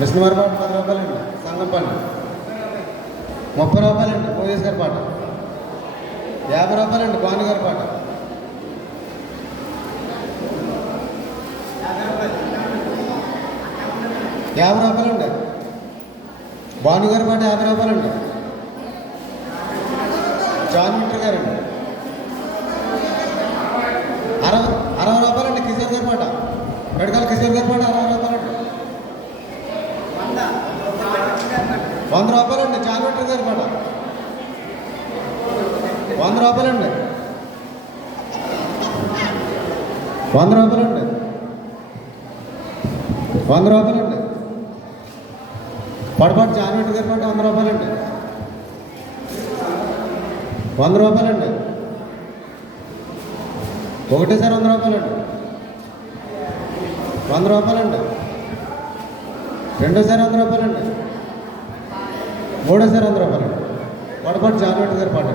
విష్ణువారి పాట 10 రూపాయలండి. సంగంపల్లి 30 రూపాయలండి. మోయేష్ గారి పాట 50 రూపాయలండి. భానుగారి పాట 50 రూపాయలండి. భానుగారి పాట 50 రూపాయలండి. జాన్ మిట్టర్ గారండి 60 రూపాయలండి. కిషోర్ గారి పాట పెడకాల కిషోర్ గారి పాట 60 రూపాయలండి. 100 రూపాయలండి. జాన్ మిట్టర్ గారి పాట 100 రూపాయలండి. 100 రూపాయలండి. 100 రూపాయలండి. పడపాటు జాన్ మిట్టర్ గారి పాట 100 రూపాయలండి. 100 రూపాయలండి. ఒకటేసారి 100 రూపాయలండి. 100 రూపాయలండి. రెండోసారి 100 రూపాయలండి. మూడోసారి 100 రూపాయలండి. పొడపాటు జాన్ మిట్టర్ గారి పాట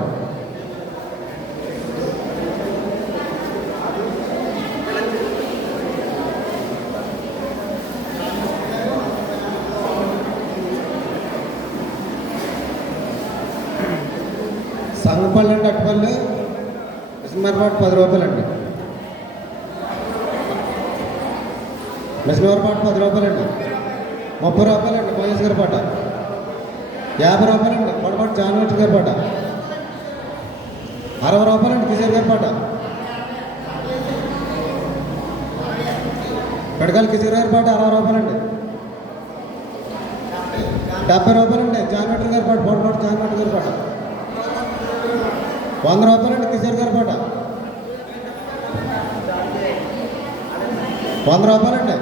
సంగపల్లి అండి. అట్టుపల్లి మిషన్వారి పాట 10 రూపాయలండి. మిషన్వారి పాట 10 రూపాయలండి. 30 రూపాయలండి. మోయేష్ గారి పాట 50 రూపాయలండి. పొడపాటు జాన్ మిట్టర్ గారి పాట 60 రూపాయలండి. కిషోర్ గారి పాట పెడకాల కిషోర్ గారి పాట 60 రూపాయలండి. 70 రూపాయలండి. జాన్ మిట్టర్ గారి పాట పొడపాటు జాన్ మిట్టర్ గారి పాట 100 రూపాయలండి. కిషోర్ గారి పాట 100 రూపాయలండి.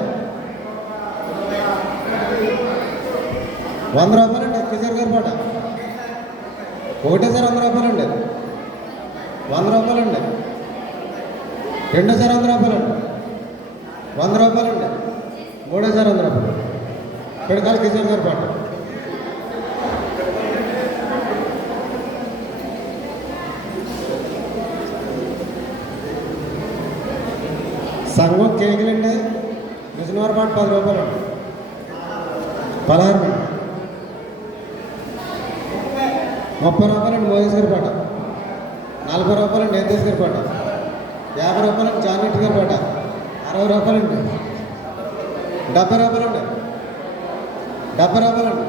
100 రూపాయలండి. కిషోర్ గారి పాట ఒకటేసారి 100 రూపాయలండి. 100 రూపాయలండి. రెండోసారి 100 రూపాయలండి. 100 రూపాయలండి. మూడోసారి 100 రూపాయలు. పెడకాల కిషోర్ గారి పాట సంగం కేకులండి. మిషన్వారి పాట 10 రూపాయలండి. పదహారు 30 రూపాయలండి. మోయేష్ గారి పాట 40 రూపాయలండి. ఏదేశ్ గారి పాట 50 రూపాయలండి. జాన్ మిట్టర్ గారి పాట 60 రూపాయలండి. 70 రూపాయలండి. 70 రూపాయలండి.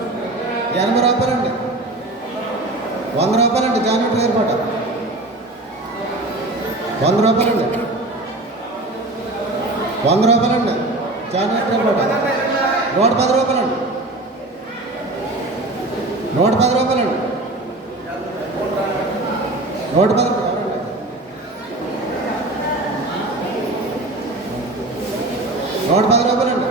80 రూపాయలండి. 100 రూపాయలండి. జాన్ మిట్టర్ గారి పాట 100 రూపాయలండి. 100 రూపాయలండి. జాన్ మిట్టర్ గారి పాట 110 రూపాయలండి. 110 రూపాయలండి. 110 110 రూపాయలండి.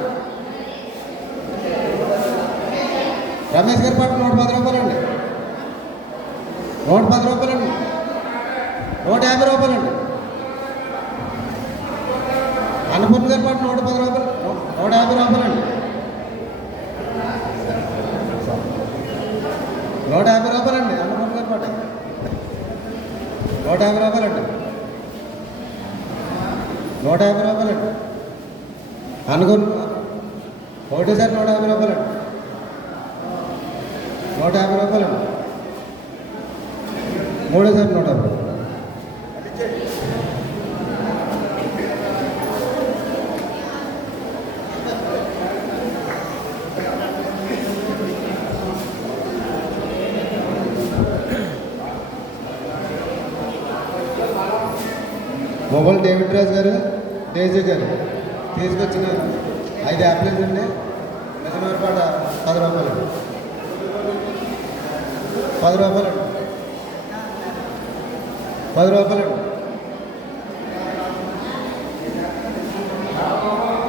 రమేష్ గారి పాట 110 రూపాయలండి. 110 రూపాయలండి. 150 రూపాయలండి. అన్నపూర్ణ గారి పాట 110 రూపాయలు. 150 రూపాయలండి. 150 రూపాయలండి. అన్నపూర్ణ గారి పాట 150 రూపాయలండి. 150 రూపాయలండి. అనుకున్న ఒకటేసారి 150 రూపాయలండి. 150 రూపాయలండి. మూడోసారి 150. మొబైల్ డేవిడ్ రాజ్ గారు డేజీ గారు తీసుకొచ్చిన 5 యాప్లెస్ అండి. మిషన్వారి పాట 10 రూపాయలండి. 10 రూపాయలండి. 10 రూపాయలండి.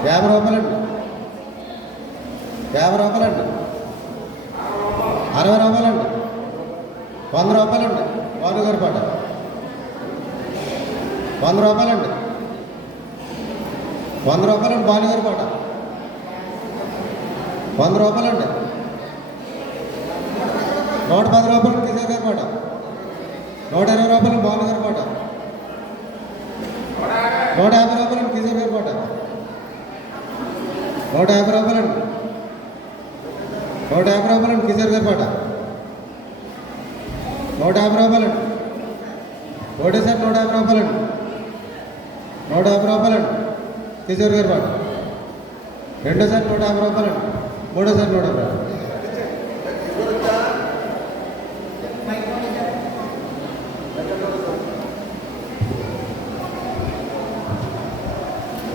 50 రూపాయలండి. 50 రూపాయలండి. 60 రూపాయలండి. 100 రూపాయలండి. భానుగారి పాట 100 రూపాయలండి. 100 రూపాయలండి. భానుగారి పాట 100 రూపాయలండి. 110 రూపాయలు కిషోర్ గారి పాట 120 రూపాయలు భానుగారి పాట 150 రూపాయలండి. కిషోర్ గారి పాట 150 రూపాయలండి. 150 రూపాయలండి కిషోర్ గారి పాట 150 రూపాయలండి. ఒకటేసారి 150 రూపాయలండి. 150 రూపాయలండి కిషోర్ గారి పాట. రెండోసారి 150 రూపాయలండి. మూడోసారి 150 రూపాయలు.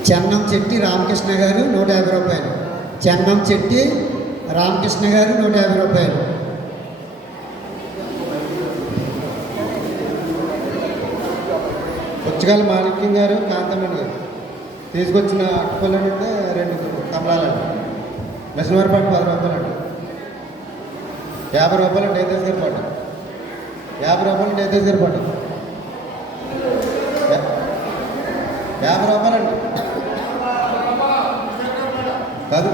చెన్నం చెట్టి రామకృష్ణ గారు 150 రూపాయలు. చెన్నం చెట్టి రామకృష్ణ గారు 150 రూపాయలు. పుచ్చకాయల మాణిక్యం గారు కాంతమణి గారు తీసుకొచ్చిన అట్టుపల్లి నుండి 2 కమలాలండి. మిషనవారిపాట 10 రూపాయలండి. 50 రూపాయలండి ఏదేసి గారి పాట. 50 రూపాయలండి ఏదేసి గారి పాట. 50 రూపాయలండి కాదు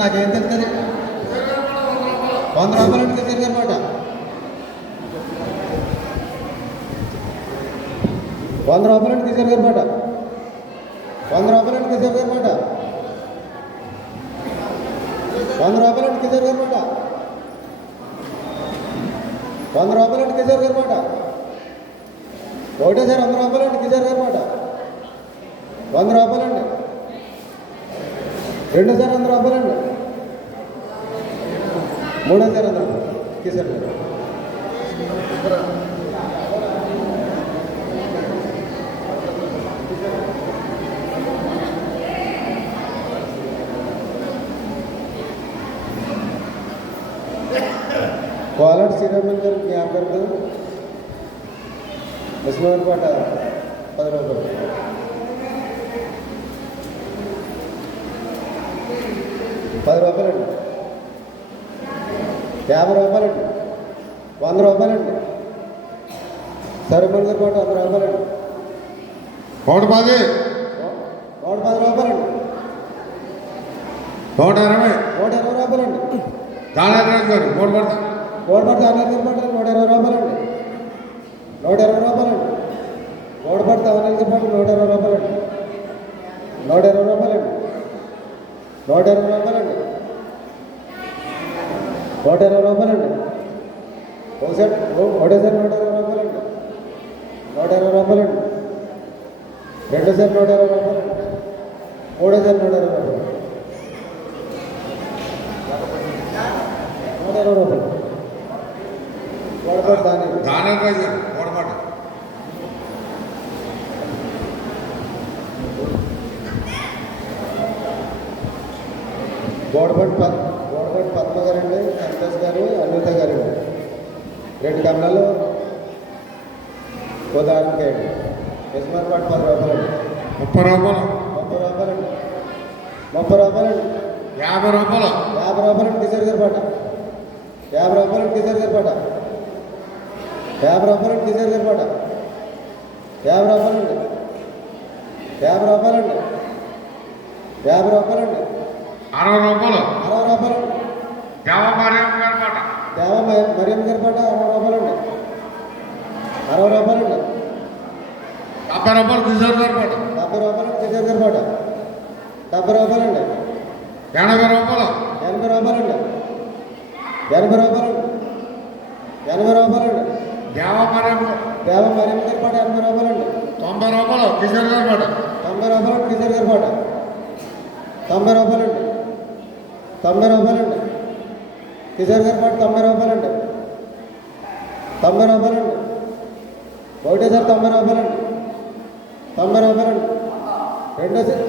నాకేం తెలుస్తుంది. 100 రూపాయలండి కిషోర్ గారి పాట. 100 రూపాయలండి కిషోర్ గారి పాట. 100 రూపాయలండి కిషోర్ గారి పాట. 100 రూపాయలండి కిషోర్ గారి పాట. 100 రూపాయలండి కిషోర్ గారి పాట. ఒకటేసారి 100 రూపాయలండి కిషోర్ గారి పాట. 100 రూపాయలండి. రెండోసారి 100 రూపాయలండి. మూడోసారి 100 రూపాయలు కిషోర్ గారు. కోలాటి శ్రీరామన్ గారు జ్ఞాపకార్థం మిషనవారిపాట 10 రూపాయలు. 10 రూపాయలండి. 50 రూపాయలండి. 100 రూపాయలండి. సరిమన్ గారి పాట 100 రూపాయలండి. 110 110 రూపాయలండి. 120 120 రూపాయలండి. దానారాజు గారు 110 కోడిపడితే అన్నది పాట 120 రూపాయలండి. 120 రూపాయలండి. కోడిపడితే అన్నది పాట 120 రూపాయలండి. 120 రూపాయలండి. 120 రూపాయలండి. 120 రూపాయలండి. ఒకసారి 120 రూపాయలండి. 120 రూపాయలండి. రెండోసారి 120 రూపాయలండి. మూడోసారి 120 రూపాయలు. 120 రూపాయలు. కోడిపడి దానారాజు గారు 110 గోడపట్టి పద్మ గారండి, సంతోష్ గారు, అనిత గారండి. 2 కమలాలు ఉదాహరణకేయండి. మిషనవారిపాట 10 రూపాయలండి. 30 రూపాయలు 30 రూపాయలండి. 30 రూపాయలండి. 50 రూపాయలు 50 రూపాయలండి కిషోర్ గారి పాట. 50 రూపాయలండి కిషోర్ గారి పాట. 50 రూపాయలండి కిషోర్ గారి పాట. 50 రూపాయలండి. 50 రూపాయలండి. 50 రూపాయలండి. 60 రూపాయలు 60 రూపాయలండి. దేవమార్యం గారి పాట. మరియమ్మ గారి పాట 60 రూపాయలండి. 60 రూపాయలండి. 70 రూపాయలు కిషోర్ గారి పాట. 70 రూపాయలండి కిషోర్ గారి పాట. 70 రూపాయలండి. 80 రూపాయలు 80 రూపాయలండి. 80 రూపాయలండి. 80 రూపాయలండి. దేవమార్యం మరియమ్మ గారి పాట 80 రూపాయలండి. 90 రూపాయలు కిషోర్ గారి పాట. 90 రూపాయలండి కిషోర్ గారి పాట. 90 రూపాయలండి. 90 రూపాయలండి కిషోర్ గారి పాట. 90 రూపాయలండి. 90 రూపాయలండి. ఒకటేసారి 90 రూపాయలండి. 90 రూపాయలండి. రెండోసారి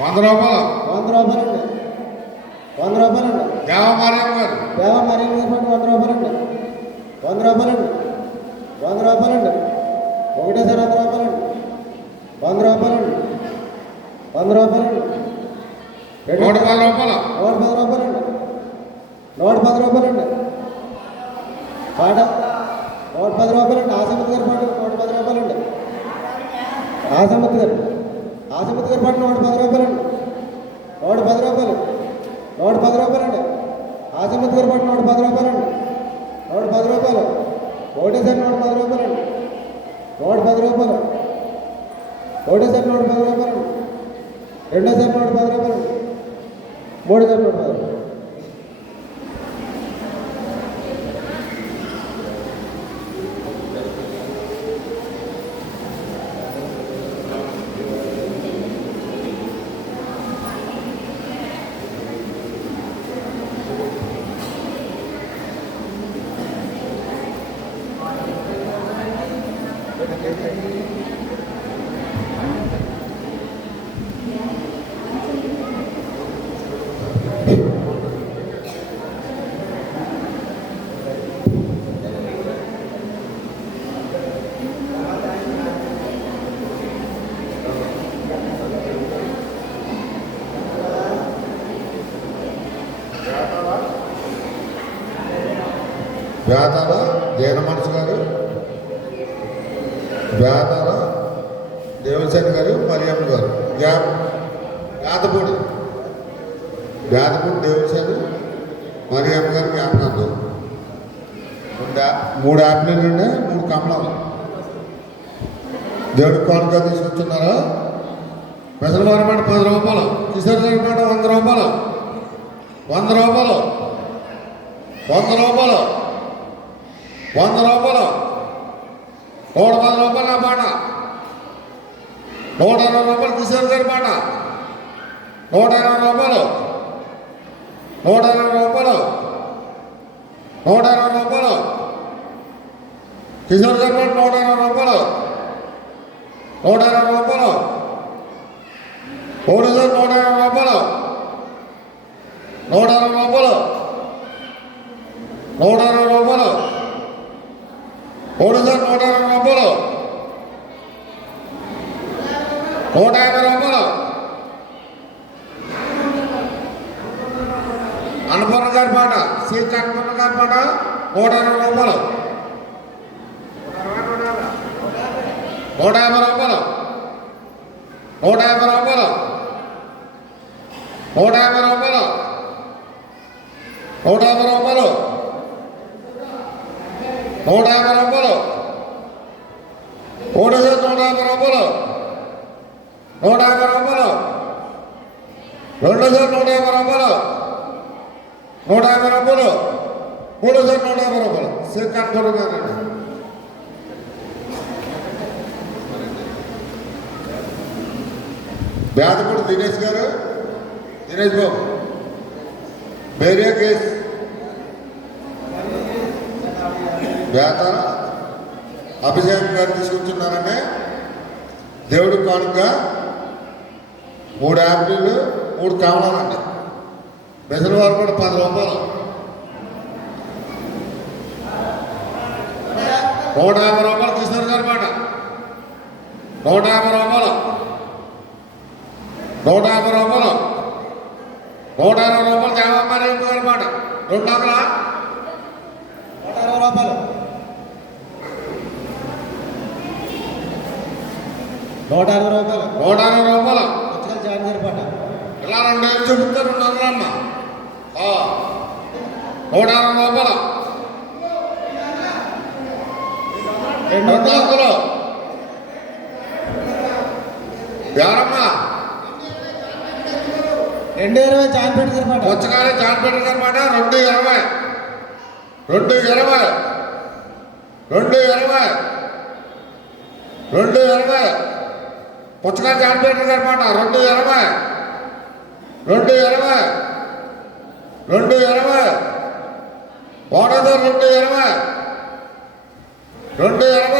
100 రూపాయలు 100 రూపాయలండి. 100 రూపాయలండి. దేవమార్యం గారు మరియమ్మ గారి పాట 100 రూపాయలండి. 100 రూపాయలండి. 100 రూపాయలండి. ఒకటేసారి 100 రూపాయలండి. 100 రూపాయలండి. 100 రూపాయలండి. 110 రూపాయలు 110 రూపాయలండి. 110 రూపాయలండి. పాట 110 రూపాయలండి. ఆసమత్ గారి పాట 110 రూపాయలండి. ఆసమత్ గారు పాట 110 రూపాయలండి. 110 రూపాయలు. 110 రూపాయలండి. ఆసమత్ గారి పాట 110 రూపాయలండి. 110 రూపాయలు. ఒకటేసారి 110 రూపాయలండి. 110 రూపాయలు. ఒకటేసారి 110 రూపాయలండి. రెండోసారి 110 రూపాయలండి. మూడోసారి 110 రూపాయలు. వేదాల జైన మనసు గారు, వేదాల దేవసేన గారు, మరియమ్మ గారు. వేదపూడి దేవసేన, మరియమ్మ గారు జ్ఞాపకాలు. 3 యాపిల్ ఉండే 3 కమలాలు దేవుడికి కానుక తీసుకొచ్చున్నారా? పెసల వారి మాట 10 రూపాయలు, కిషోర్ గారి మాట 100 రూపాయలు, 100 రూపాయలు, 100 రూపాయలు, 100 రూపాయలు, 110 రూపాయలు నా మాట, 120 రూపాయలు కిషోర్ గారి మాట, 120 రూపాయలు, 120 రూపాయలు, 120 రూపాయలు కిషోర్ గారి మాట, 120 రూపాయలు, 120 రూపాయలు, 120 రూపాయలు, 120 రూపాయలు, 120 రూపాయలు, 120 రూపాయలు, 150 రూపాయలు. అన్నపూర్ణ గారి పాట, సీత అన్నపూర్ణ గారి పాట 120 రూపాయలు, 150 రూపాయలు, 150 రూపాయలు, 150 రూపాయలు, 150 రూపాయలు, 150 రూపాయలు, 150 రూపాయలు, 150 రూపాయలు, 250 రూపాయలు, 150 రూపాయలు, 150 రూపాయలు. శ్రీకాంత్ గారండి. వేదపూడి దినేష్ గారు, దినేష్ బాబు. బేరియా కేస్ వేత అభిషేక్ గారు తీసుకుంటున్నారంటే దేవుడి కానుక 3 యాపిల్ 3 కావాలండి. బెసల వారు కూడా 10 రూపాయలు, 150 రూపాయలు కిషోర్ గారి మాట, 150 రూపాయలు, 150 రూపాయలు, 120 రూపాయలు దేవమ్మారి గారి మాట, 200, 160 రూపాయలు, 160 రూపాయలు, 160 రూపాయలు. పుచ్చకాయల జాన్ గారి పాట ఇలా 2 వేలు చూపిస్తే 200 అమ్మ. 160 రూపాయలు, 200, ఎవరమ్మా? 220 జాన్పేట గారి పాట, పుచ్చకాయ జాన్పేట గారి మాట 220, 220, 220, 220. పుచ్చకాయ జాన్పేట గారి మాట 220, 220, 220, 220,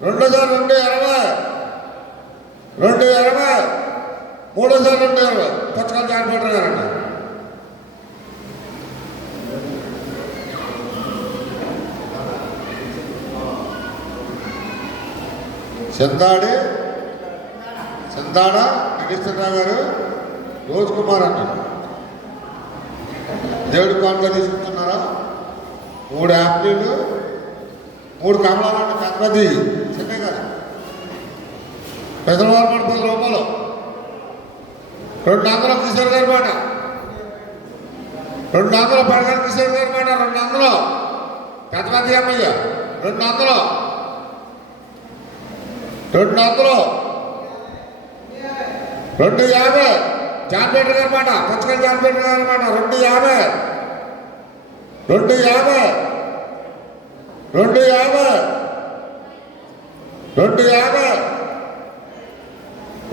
220, 220, 220, పుచ్చకాయ జాన్పేట గారండి. చింతాడ వెంకటేశ్వరరావు గారు, రోజు కుమార్ అన్నాడు. దేవుడి కానుక తీసుకుంటున్నారా? 3 యాపిల్ 3 కమలాలు పెద్దది చిన్న గారు. పెద్దవారు మాట 10 రూపాయలు, 200 కిషోర్ గారి మాట, 200 పడగల కిషోర్ గారి మాట, 200 పెద్దపతి అమ్మయ్య, 200, 200, 250 జాన్పేట గారి మాట, పుచ్చకాయ జాన్పేట గారి మాట 250, 250, 250, 250,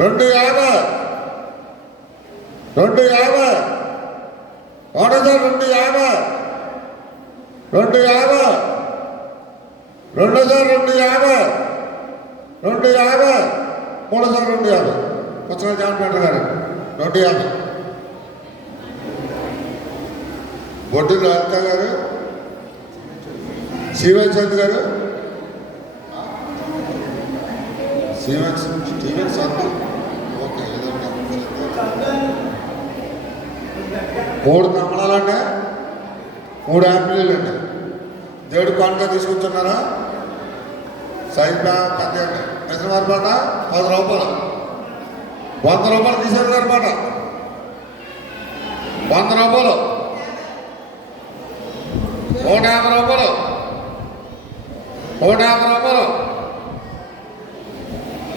250, 250, 250, 250, 250, 250, 350. పుచ్చకాయ జానపేట గారు 150. బొడ్డు లలిత గారు, శివన్ చంద్ గారు, స్టీవెన్ చంద్. ఓకే, ఏదో 3 కమలాలండి, 3 యాపిల్ అండి. దేవుడు కానుక తీసుకుంటున్నారా? సైజ్ పెద్ద అండి. పెద్దవారి పాట 10 రూపాయలు, 100 రూపాయలు తీసేది గారి పాట 100 రూపాయలు, 150 రూపాయలు, 150 రూపాయలు,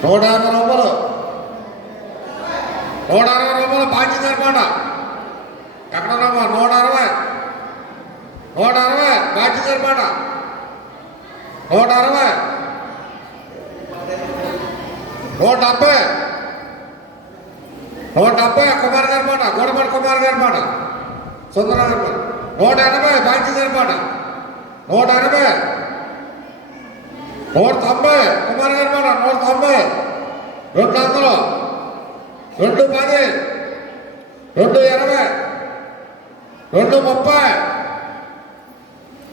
150 రూపాయలు, 160 రూపాయలు. బాధ్యత గారి పాట ఎక్కడన్నామా? 160, 160 బాధ్యత గారి పాట 160, 170, 170 కుమార్ గారి పాట, గోడపాటి కుమార్ గారి పాట, సుందర గారి పాట 180 బాధ్యత గారి పాట 180, 190 కుమార్ గారి పాట 190, 200, 210, 220, 230,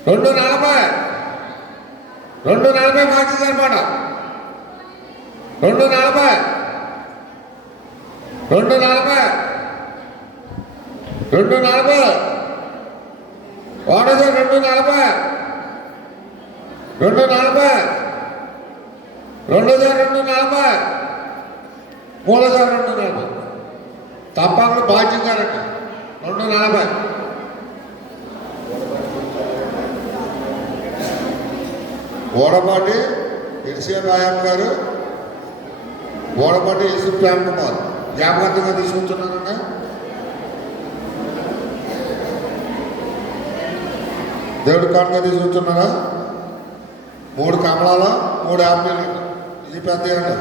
240, 240 బాధ్యత గారి పాట 240, 240, 240, 240, 240, 240, 3,240 తప్పకుండా బాధ్యత గారండి 240. ఓడపాటి ఎన్సీఆర్ రాయమ్మ గారు, ఓడపాటి యూసుఫ్ ప్రేమ్ కుమార్ జ్ఞాపకంగా తీసుకుంటున్నానండి. దేవుడి కానుక తీసుకుంటున్నారా? 3 కమలాలు, 3 యాపిల్. ఇది పెద్ద అండి.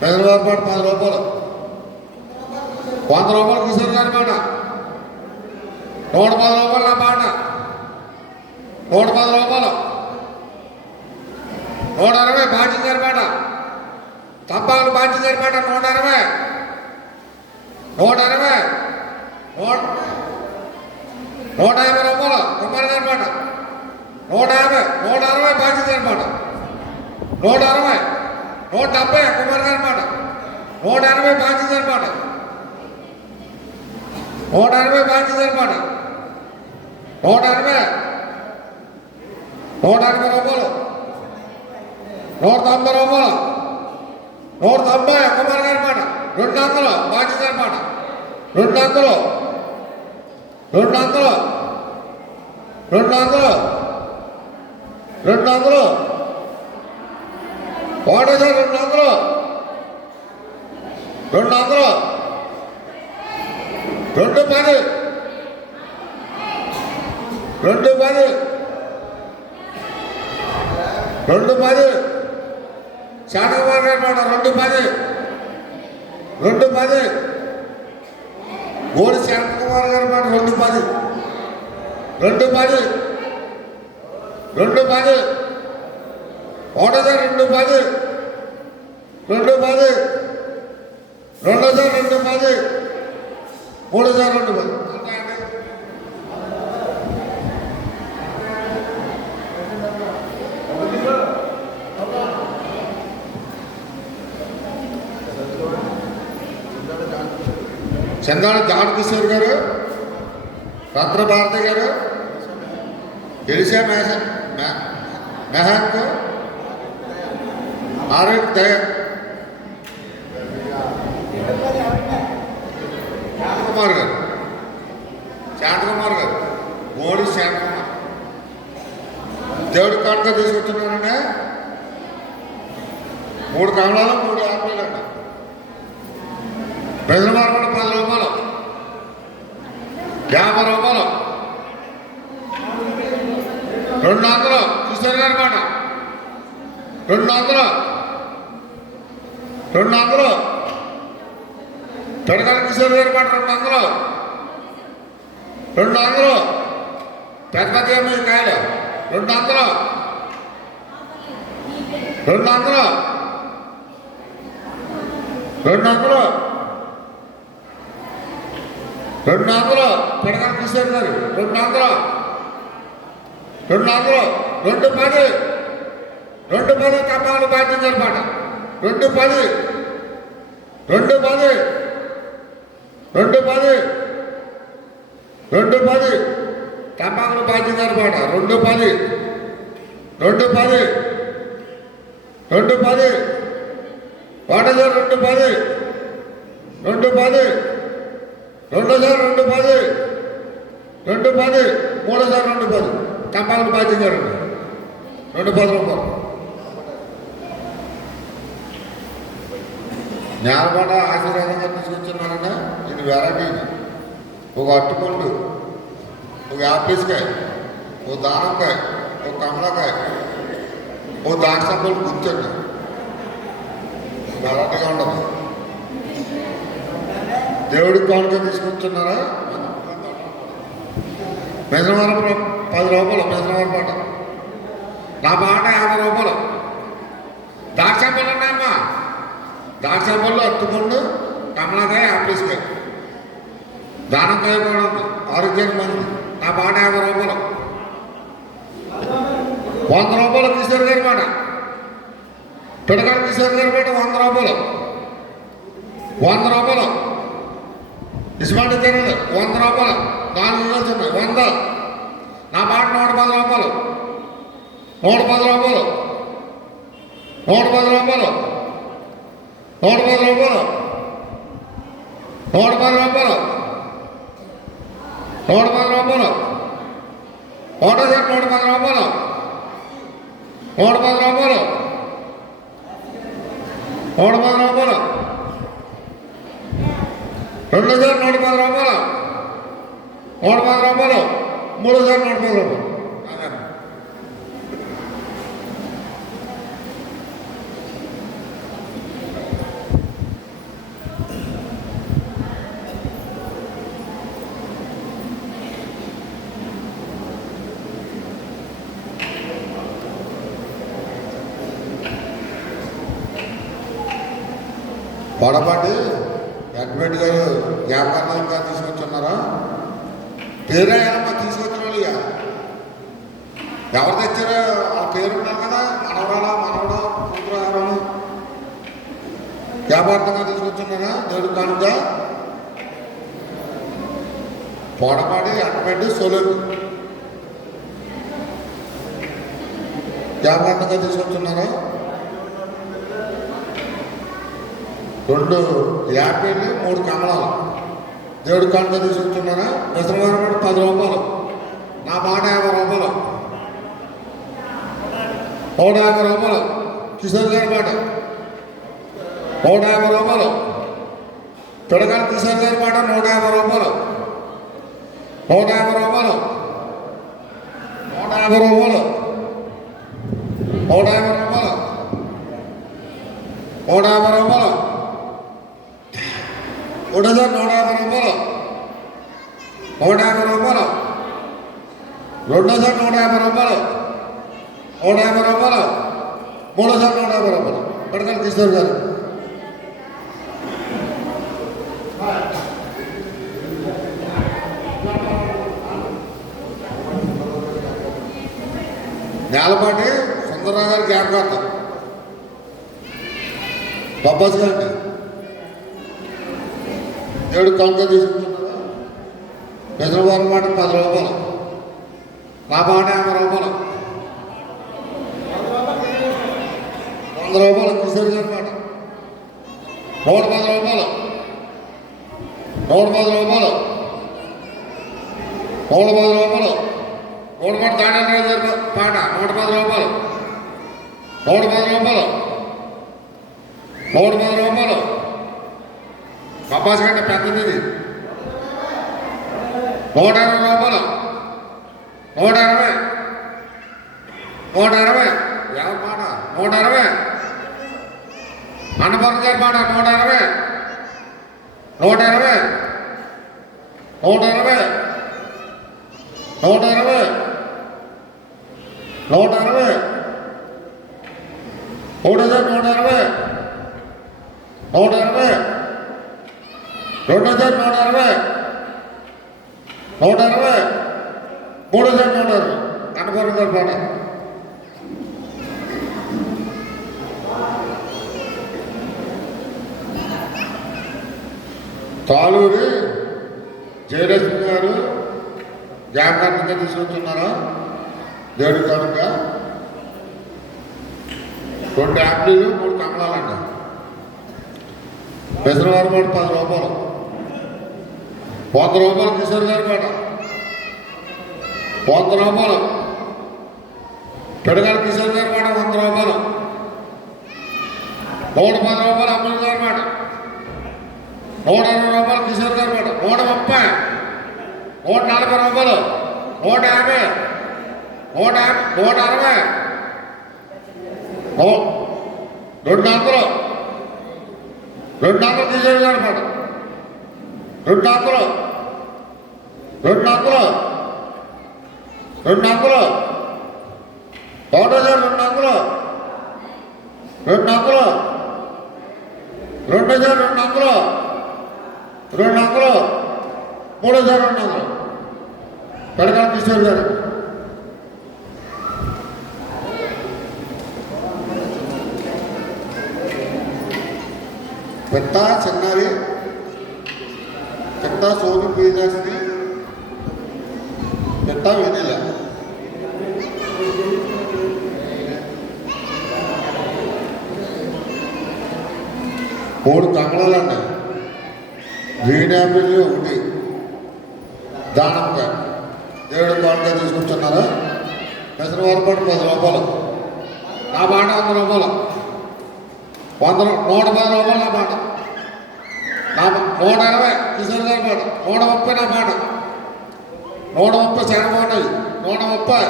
పెద్దవారి పాట 10 రూపాయలు, 100 రూపాయలు కిషోర్ గారి పాట 110 రూపాయలు. నా పాట 110 రూపాయలు, 160 బాధ్యత గారి పాట తప్పాలు బాధ్యత గారి పాట 160, 150 రూపాయలు కుమార్ గారి పాట 150, 160 బాధ్యత గారి పాట 160, 170 కుమార్ గారి పాట 180 బాధ్యత గారి పాట 180 బాధ్యత గారి పాట 180, 180 రూపాయలు, 190 రూపాయలు, 190 కుమార్ గారి పాట 200 బాధ్యత గారి పాట 200, 200, 200, 200, 200, 200, 210, 210, 210 శాతకుమార్ గారి పాట 210, 210 గోడి శాతకుమార్ గారి పాట 210, 210, 210, 1,210, 210, 2,210, 3,210. చందాడ జాన్ కిషోర్ గారు, రత్న భారతి గారు, ఎలిసా మెహాక్, ఆరోగ్య దయ, శాంతకుమార్ గారు, శాంతకుమార్ గారు, మోడీ శాంతకుమార్. దేవుడి కానుక తీసుకొచ్చున్నానండి. 3 కమలాలు, 3 యాపిల్ అండి. ప్రజల మార్పులు 10 రూపాయలు, 50 రూపాయలు, 200 కిషోర్ గారి పాట 200, 200 పెడగల కిషోర్ గారి పాట 200, 200 పెద్ద కాయలు 200, 200, 200 పిడకల కిషోర్ గారు 200 210 తమ్మాలు బాధ్యత అనమాట 210 తమ్మాలు బాధ్యత అనమాట 210 వాటజార్ 210 మూడోసారి 210 తమ్మాలు బాధ్యత 210 రూపాయలు నేలపాట ఆశీర్వాదంగా తీసుకొచ్చున్నారంటే ఇది వెరైటీ ఒక అట్టుపండు ఒక యాపిల్స్కాయ ఓ దానంకాయ ఓ కమలాకాయ ఓ దాక్షపండు గుర్తండి వెరైటీగా ఉండదు దేవుడికి కానుక తీసుకొచ్చున్నారా మెజరవరం 10 రూపాయలు మెజరవరం పాట నా పాట 50 రూపాయలు దాక్షపండు ఉన్నాయమ్మా దాక్షపండు అట్టుపండు కమలాకాయ యాపిల్స్కాయ దానంకాయ కూడా ఉంది ఆరోగ్యానికి మంది నా పాట 50 రూపాయలు 100 రూపాయలు కిషోర్ గారి మాట పిడకల కిషోర్ గారి మాట 100 రూపాయలు 100 రూపాయలు ఇస్మాటి తినదు 100 రూపాయలు 4 వేలు ఉన్నాయి 100 నా పాట 110 రూపాయలు 110 రూపాయలు 110 రూపాయలు 110 రూపాయలు 110 రూపాయలు 110 రూపాయలు ఒకటోసారి 110 రూపాయలు 110 రూపాయలు 110 రూపాయలు రెండోసారి 110 రూపాయలు 110 రూపాయలు మూడోసారి 110 రూపాయలు పొడపాటి అడ్మిట్ గారు జ్ఞాపకార్థంగా తీసుకొచ్చున్నారా పేరే ఏమన్నా తీసుకొచ్చిన వాళ్ళు ఎవరు తెచ్చారో ఆ పేరు ఉన్నారు కదా మనవడా కూతురు ఎవరు జ్ఞాపకార్థంగా తీసుకొచ్చున్నారా దేవుడు కానుక పొడపాటి అడ్మిట్ సోలేరు జ్ఞాపకార్థంగా తీసుకొచ్చున్నారా 2 యాపిల్ 3 కమలాలు దేవుడి కానుక తీసుకొచ్చున్నారా దసరా 10 రూపాయలు నా మాట 50 రూపాయలు 150 రూపాయలు కిషోర్ గారి మాట 150 రూపాయలు పిడకల కిషోర్ గారి మాట 150 రూపాయలు 150 రూపాయలు 150 రూపాయలు 150 రూపాయలు 150 రూపాయలు ఒకటోసారి 150 రూపాయలు 150 రూపాయలు రెండోసారి 150 రూపాయలు 150 రూపాయలు మూడోసారి 150 రూపాయలు పిడకల కిషోర్ గారు నేలపాటి సుందరరావు గారి జ్ఞాపకార్థం బొబ్బాస్ గారిని దేవుడు కానుక తీసుకుంటున్నారా పెద్దవారి మాట 10 రూపాయలు నా మాట 50 రూపాయలు 100 రూపాయలు కిషోర్ గారి మాట 110 రూపాయలు 110 రూపాయలు 110 రూపాయలు 110 దాని గారి పాట 110 రూపాయలు 110 రూపాయలు 110 రూపాయలు బొబ్బాస్ కంటే పెద్దది 120 రూపాయలు 120 120 ఎవరి మాట 120 అన్నపూర్ణ గారి మాట 120 120 120 120 120 120 120 120 2,120 120 3,120 అన్నపూర్ణ గారి పాట తాళూరి జయలక్ష్మి గారు జ్ఞాపకార్థంగా తీసుకొచ్చున్నారా దేవుడి కనుక 2 యాప్లీలు 3 కమలాలండి బెసరవారి పాట 10 రూపాయలు 100 రూపాయలు కిషోర్ గారి పాట 100 రూపాయలు పెడగాలి కిషోర్ గారి పాట 100 రూపాయలు 110 రూపాయలు అమలు గారి పాట 120 రూపాయలు కిషోర్ గారి పాట 130 140 రూపాయలు 150 160 200 కిషోర్ గారి పాట 200 1,200 200 3,200 పెడకాల కిషోర్ గారు పెద్ద చిన్నవి పెద్ద సోని పీజాస్ని పెద్ద వెనీల మూడు కమలాలండి గ్రీన్ యాపిల్ ఒకటి దానంగా దేవుడి పాటగా తీసుకొచ్చున్నారా పెసరవారి పాటు 10 రూపాయలు నా పాట 100 రూపాయలు 110 రూపాయలు నా పాట 120 కిషోర్ గారి పాట 130 నా పాట 130 శరణమోహన్ 130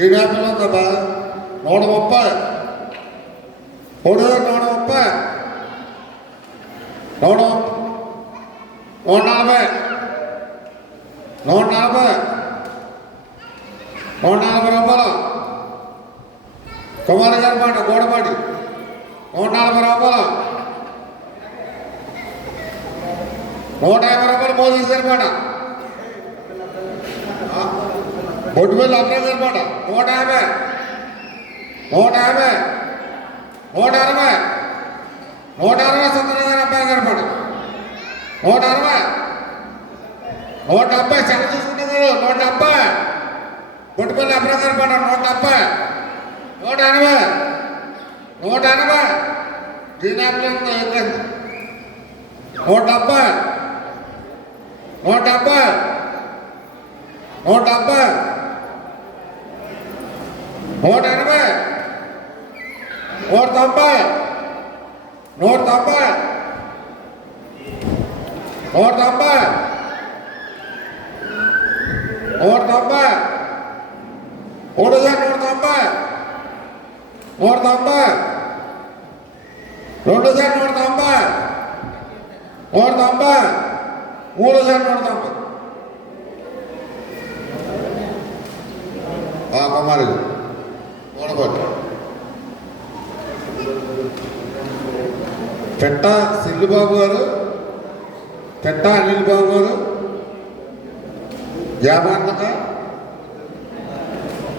ఈ వ్యాపారం ఉందమ్మా 130 140 రూపాయలు కుమార్ గారి పాట గోడపాటి 140 రూపాయలు 150 రూపాయలు మోదీస్ గారి పాట బొట్టుపల్లి అబ్రాజ్ గారి పాట 150 సత్యనారాయణ గారి అబ్బాయి గారి పాట 170 చెక్క చూసుకున్నారు 170 బొట్టుపల్లి అబ్రాజ్ గారి పాట 180 గ్రీన్ యాపిల్ 180 కుమారి ఓడబట్టు పెట్ట సిల్లుబాబు గారు పెట్ట అనిల్ బాబు గారు యాభాంతక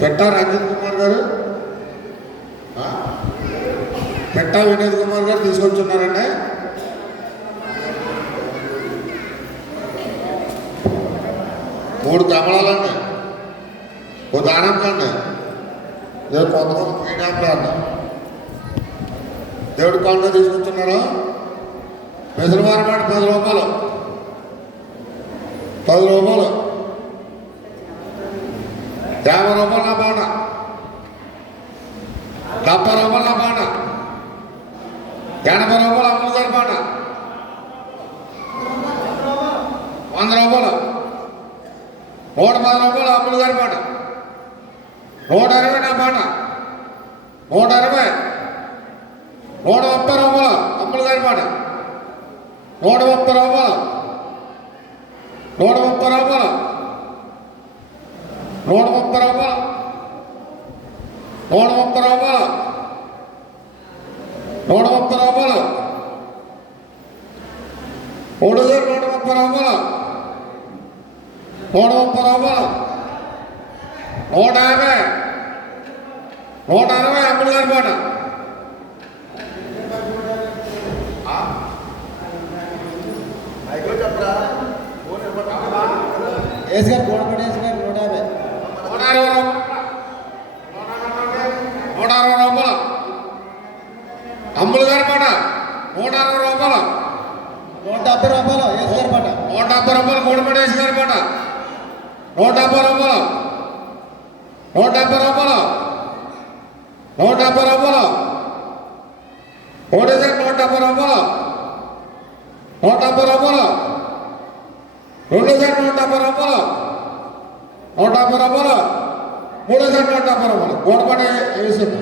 పెట్ట రంజిత్ కుమార్ గారు పెట్ట వినోద్ కుమార్ గారు తీసుకొచ్చున్నారండి మూడు కమలాలండి ఓ దానంకండి లేదు కొంతమంది పీనాపులు అండి దేవుడి కాళ్ళ తీసుకొచ్చున్నారు పెసరవారి పాట 10 రూపాయలు 50 రూపాయలు నా పాట 70 రూపాయలు నా పాట 80 రూపాయలు అమ్ములు గారి పాట 100 రూపాయలు 110 రూపాయలు అమ్ములు గారి పాట 120 నా పాట 120 130 రూపాయలు అమ్ములు గారి పాట 130 రూపాయలు 130 రూపాయలు 130 రూపాయలు 130 రూపాయలు 130 రూపాయలు 130 రూపాయలు 130 రూపాయలు 150 160 అమ్ముడు గారి పాట ఏసు గారు గోడపడి ఏసు గారు 150. 160 రూపాయలు అమ్ముడు గారి పాట 160 రూపాయలు 170 రూపాయలు ఏసు గారి పాట. 170 రూపాయలు గోడపడి ఏసు గారి పాట 170 రూపాయలు 170 రూపాయలు 170 రూపాయలు 170 రూపాయలు 170 రూపాయలు 170 రూపాయలు 170 రూపాయలు 170 రూపాయలు గోడపడి వేసింది.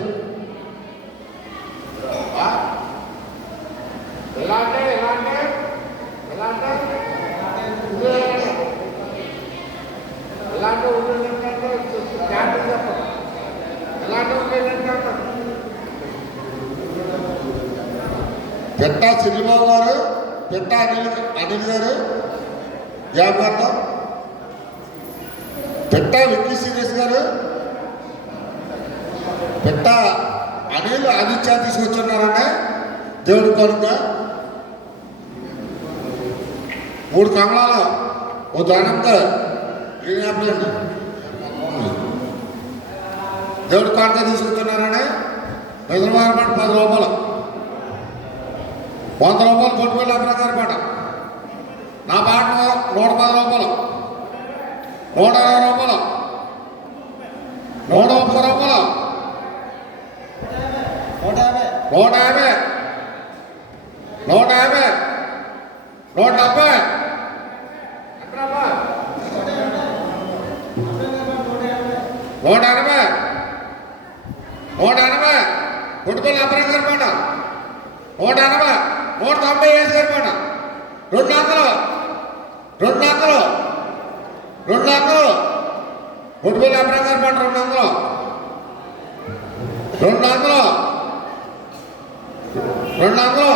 పెట్ట సినిబాబు గారు పెట్ట అనిల్ గారు వ్యాపారం పెట్ట విక్కీ సీరియస్ గారు పెట్ట అనిల్ ఆదిత్య తీసుకొచ్చున్నారంటే దేవుడి కొడుక 3 కమలాలు ఓ దానంతో ఏపడండి దేవుడి కొడుక తీసుకొచ్చున్నారని హైదరాబాద్ 10 రూపాయలు 100 రూపాయలు కొట్టుకోవాలి అభినందన పాట నా పాట 110 రూపాయలు 120 రూపాయలు 130 రూపాయలు 150. 150 170 180 180 కొట్టుకోవాలి అభినందన పాట 180 190 వేసి గారి పాట 200 200 200 కొట్టుకోవాలి అభినందన పాట 200 200 200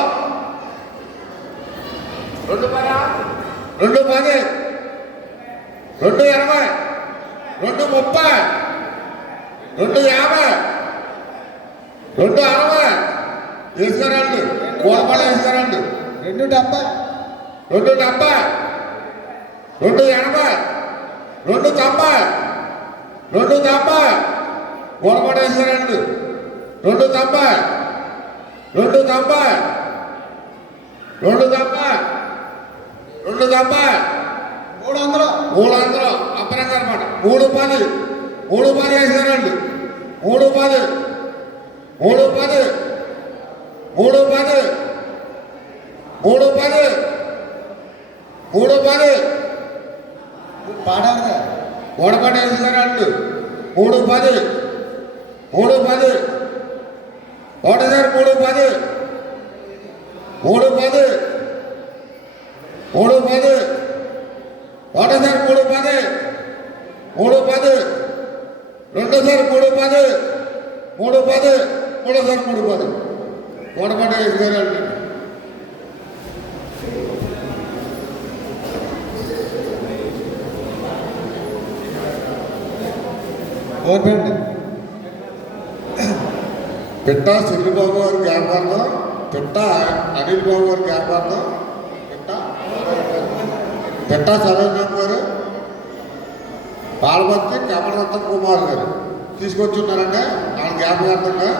210 220 230 250 260 వేసుకురండి గోడపడ వేసుకురండి 270. 270 280 290 290 గోడపడ వేసుకురండి 290 290 290 290 300 అప్పరంగా అనమాట 310 310 వేసుకురండి 310 310 310 310 310 పాడాలి కదా. గోడపడ వేసుకురండి 310 310 ఒకటిసారి 310 310 310 ఒకటిసారి 310 310 రెండోసారి 310 310 మూడోసారి 310 గోడపడ వేసుకురండి. గవర్నమెంట్ పెట్ట సిల్లిబాబు గారి వ్యాపారం పెట్ట అనిల్ బాబు గారి వ్యాపారం పెట్ట సరోజం గారు పాల్వంతి కమలరత్న కుమార్ గారు తీసుకొచ్చున్నారంటే వాళ్ళ జ్ఞాపకార్థంగా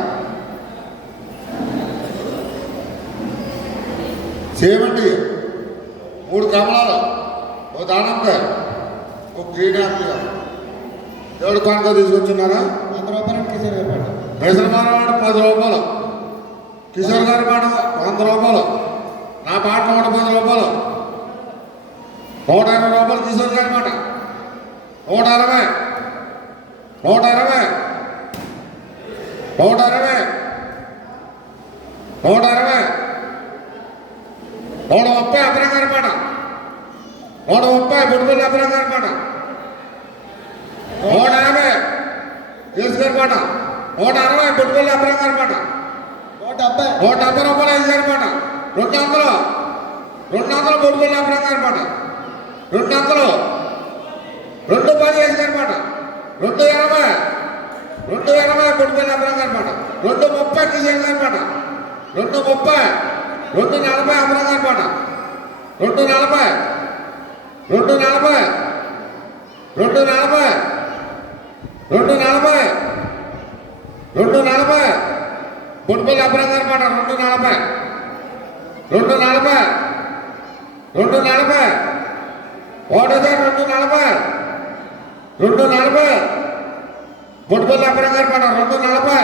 సేమండి 3 కమలాలు ఓ దానంగా ఒక గ్రీన్ యాపిల్ దేవుడు కొనక తీసుకొచ్చున్నారా 100 రూపాయలు కిషోర్ గారి పాట. మైసూరు 10 రూపాయలు కిషోర్ గారి పాట 100 రూపాయలు నా పాట 110 రూపాయలు 120 రూపాయలు కిషోర్ గారి పాట 160 160 160 160 130 అబ్రం గారి పాట 130 బుడ్బుల్ అబ్రం గారి పాట 180 యేసు గారి పాట 160 బొట్టుపల్లి అబ్రహం గారి పాట 170 రూపాయలు యేసు గారి పాట 200 బొట్టుపల్లి అబ్రహం గారి పాట 210 యేసు గారి పాట 280 బొట్టుపల్లి అబ్రహం గారి పాట 230 కిషన్ గారి పాట 240 అబ్రహం గారి పాట 240 బొట్టుపల్లి అబ్రహం గారి పాట 240 బొట్టుపల్లి అబ్రహం గారి పాట 250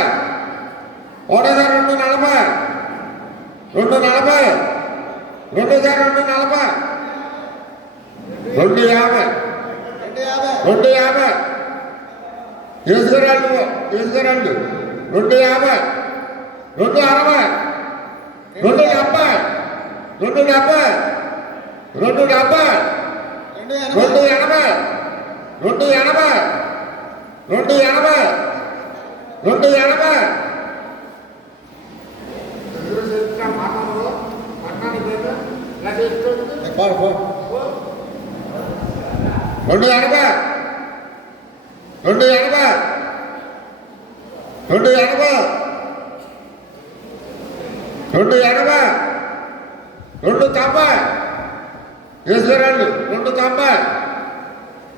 యేసుగారు 250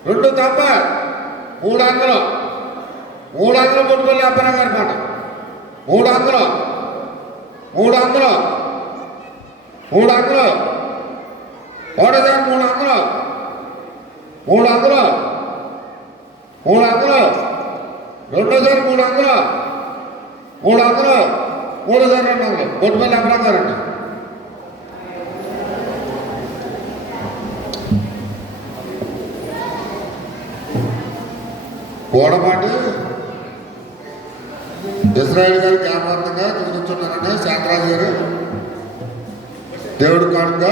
260 300 బొట్టుపల్లి అబ్రహం గారి పాట 300 బొట్టుపల్లి అబ్రహం గారు అండి. గోడపాటి ఇస్రాయేల్ గారి జ్ఞాపకార్థంగా కూర్చున్నారండి. శాంతరాజు గారు దేవుడి కానుక